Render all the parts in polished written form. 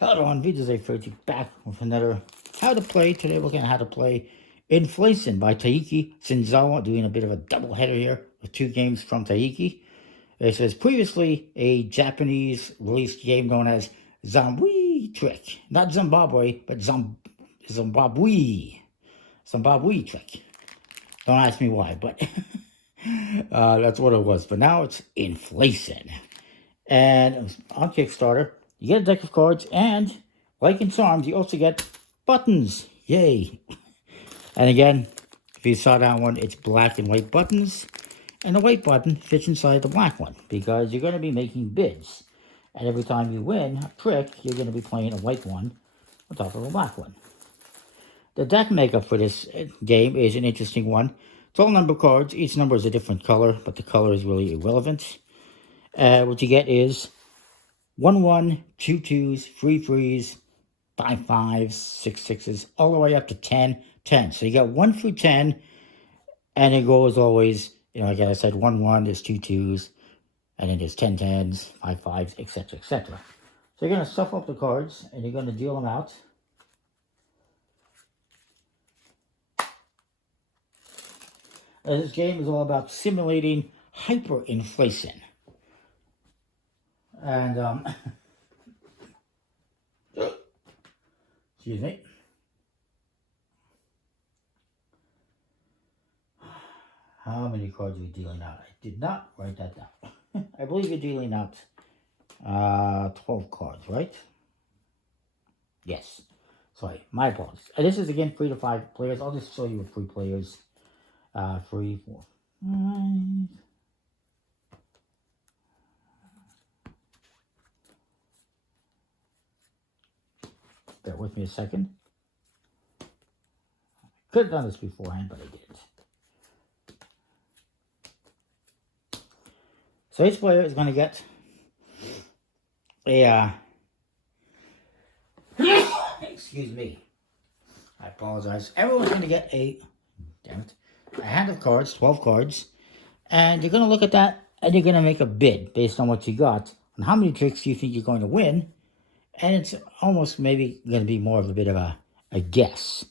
Hello everyone, Vijay back with another how to play. Today we're looking at how to play Inflation by Taiki Shinzawa, doing a bit of a double header here with two games from Taiki. It says previously a Japanese released game known as Zimbabwe Trick. Not Zimbabwe, but Zimbabwe. Zimbabwe Trick. Don't ask me why, but that's what it was. But now it's Inflation. And on Kickstarter, you get a deck of cards, and like in Charms, you also get buttons. Yay! And again, if you saw that one, it's black and white buttons, and the white button fits inside the black one because you're going to be making bids. And every time you win a trick, you're going to be playing a white one on top of a black one. The deck makeup for this game is an interesting one. It's all number cards. Each number is a different color, but the color is really irrelevant. What you get is 1-1, 2-2s, 3-3s, 5-5s, 6-6s, all the way up to 10-10. So you got 1 through 10, and it goes always, like I said, 1-1, there's 2-2s, and then there's 10-10s, 5-5s, etc., etc. So you're going to stuff up the cards, and you're going to deal them out. This game is all about simulating hyperinflation. And, excuse me. How many cards are we dealing out? I did not write that down. I believe you're dealing out 12 cards, right? Yes. Sorry, my apologies. This is, again, 3 to 5 players. I'll just show you with 3 players. 3, 4, 5... Bear with me a second. Could have done this beforehand, but I didn't. So each player is going to get a... excuse me. I apologize. Everyone's going to get a hand of cards, 12 cards. And you're going to look at that, and you're going to make a bid based on what you got, on how many tricks you think you're going to win. And it's almost maybe going to be more of a bit of a guess.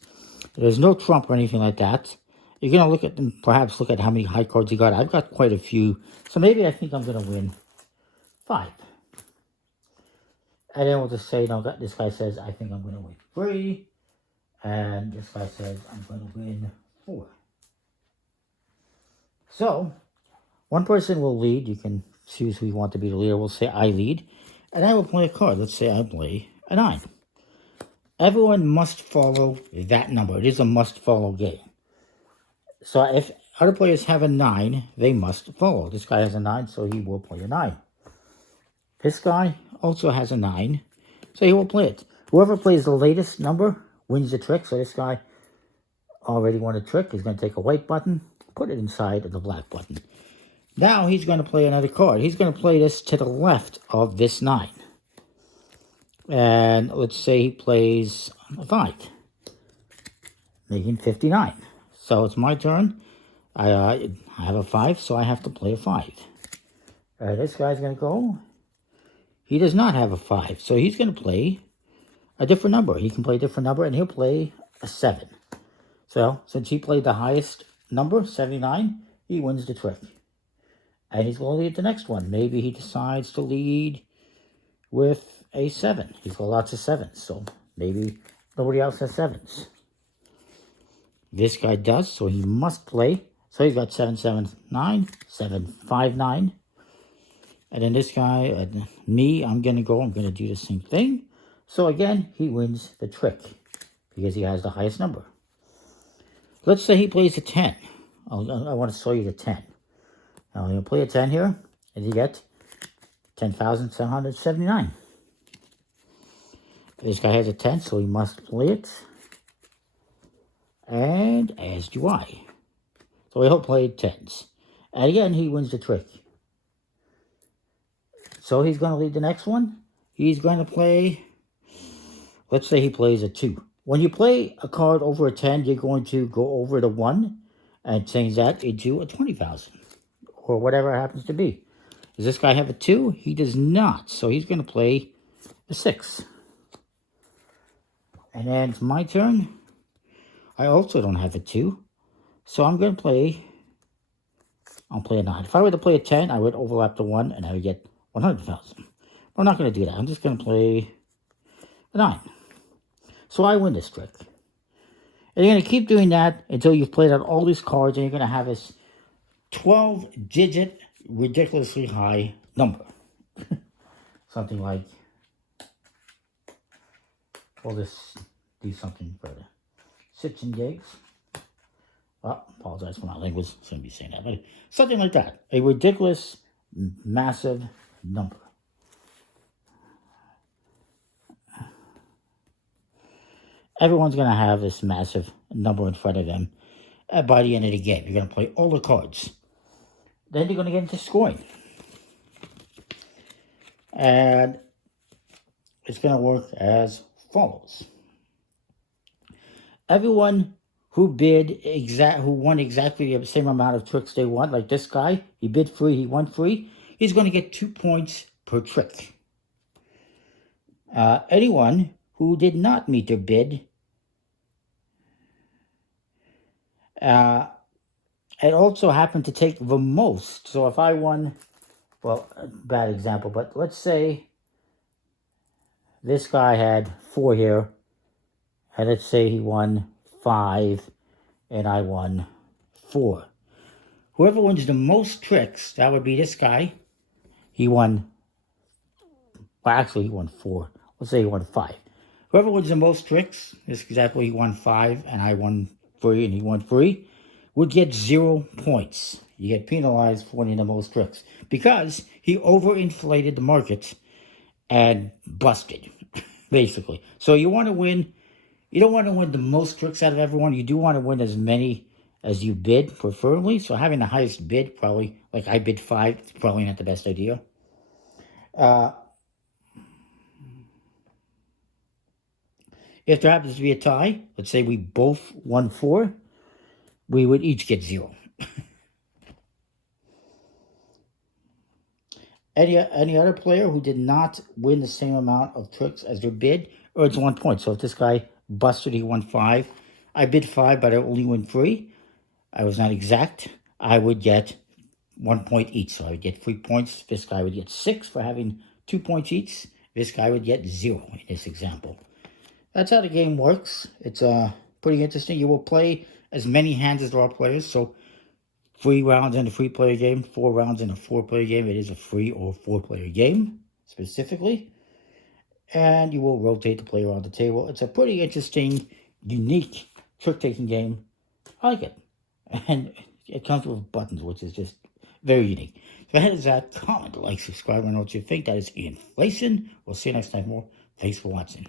There's no trump or anything like that. You're going to look at them, perhaps look at how many high cards you got. I've got quite a few. So maybe I think I'm going to win 5. And then we'll just say, no, this guy says, I think I'm going to win 3. And this guy says, I'm going to win 4. So, one person will lead. You can choose who you want to be the leader. We'll say I lead. And I will play a card. Let's say I play a 9. Everyone must follow that number. It is a must-follow game. So if other players have a 9, they must follow. This guy has a 9, so he will play a 9. This guy also has a 9, so he will play it. Whoever plays the latest number wins the trick. So this guy already won a trick. He's going to take a white button, put it inside of the black button. Now he's going to play another card. He's going to play this to the left of this 9. And let's say he plays a 5, making 59. So it's my turn. I have a 5, so I have to play a 5. This guy's going to go. He does not have a 5, so he's going to play a different number. He can play a different number, and he'll play a 7. So since he played the highest number, 79, he wins the trick. And he's going to lead the next one. Maybe he decides to lead with a 7. He's got lots of 7s, so maybe nobody else has 7s. This guy does, so he must play. So he's got 779, 759. And then this guy, me, I'm going to do the same thing. So again, he wins the trick because he has the highest number. Let's say he plays a 10. I want to show you the 10. Now, you'll play a 10 here, and you get 10,779. This guy has a 10, so he must play it. And as do I. So he'll play 10s. And again, he wins the trick. So he's going to lead the next one. He's going to play, let's say he plays a 2. When you play a card over a 10, you're going to go over the 1 and change that into a 20,000. Or whatever it happens to be. Does this guy have a 2? He does not. So he's going to play a 6. And then it's my turn. I also don't have a 2. So I'm going to play... I'll play a 9. If I were to play a 10, I would overlap the 1 and I would get 100,000. I'm not going to do that. I'm just going to play a 9. So I win this trick. And you're going to keep doing that until you've played out all these cards, and you're going to have this 12-digit, ridiculously high number. Something like... We'll just do something for the sits and gigs. Oh, apologize for my language. I shouldn't be saying that. But something like that. A ridiculous, massive number. Everyone's going to have this massive number in front of them by the end of the game. You're going to play all the cards. Then you're going to get into scoring. And it's going to work as follows. Everyone who won exactly the same amount of tricks they won, like this guy, he bid free, he won free, he's going to get 2 points per trick. Anyone who did not meet their bid, it also happened to take the most. So if I won, well, bad example, but let's say this guy had 4 here, and let's say he won 5, and I won 4. Whoever wins the most tricks, that would be this guy. He won, well, actually he won 4. Let's say he won 5. Whoever wins the most tricks, this example, he won 5, and I won 3, and he won 3, would get 0 points. You get penalized for winning the most tricks because he overinflated the market and busted, basically. So you want to win. You don't want to win the most tricks out of everyone. You do want to win as many as you bid, preferably. So having the highest bid, probably, like I bid 5, it's probably not the best idea. If there happens to be a tie, let's say we both won 4, we would each get 0. Any other player who did not win the same amount of tricks as their bid earns 1 point. So if this guy busted, he won 5. I bid 5, but I only won 3. I was not exact. I would get 1 point each. So I would get 3 points. This guy would get 6 for having 2 points each. This guy would get 0 in this example. That's how the game works. It's pretty interesting. You will play as many hands as there are players. So 3 rounds in a 3-player game, 4 rounds in a 4-player game. It is a 3 or 4-player game, specifically. And you will rotate the player on the table. It's a pretty interesting, unique trick-taking game. I like it. And it comes with buttons, which is just very unique. So that is that. Comment, like, subscribe, and know what you think. That is inflation. We'll see you next time more. Thanks for watching.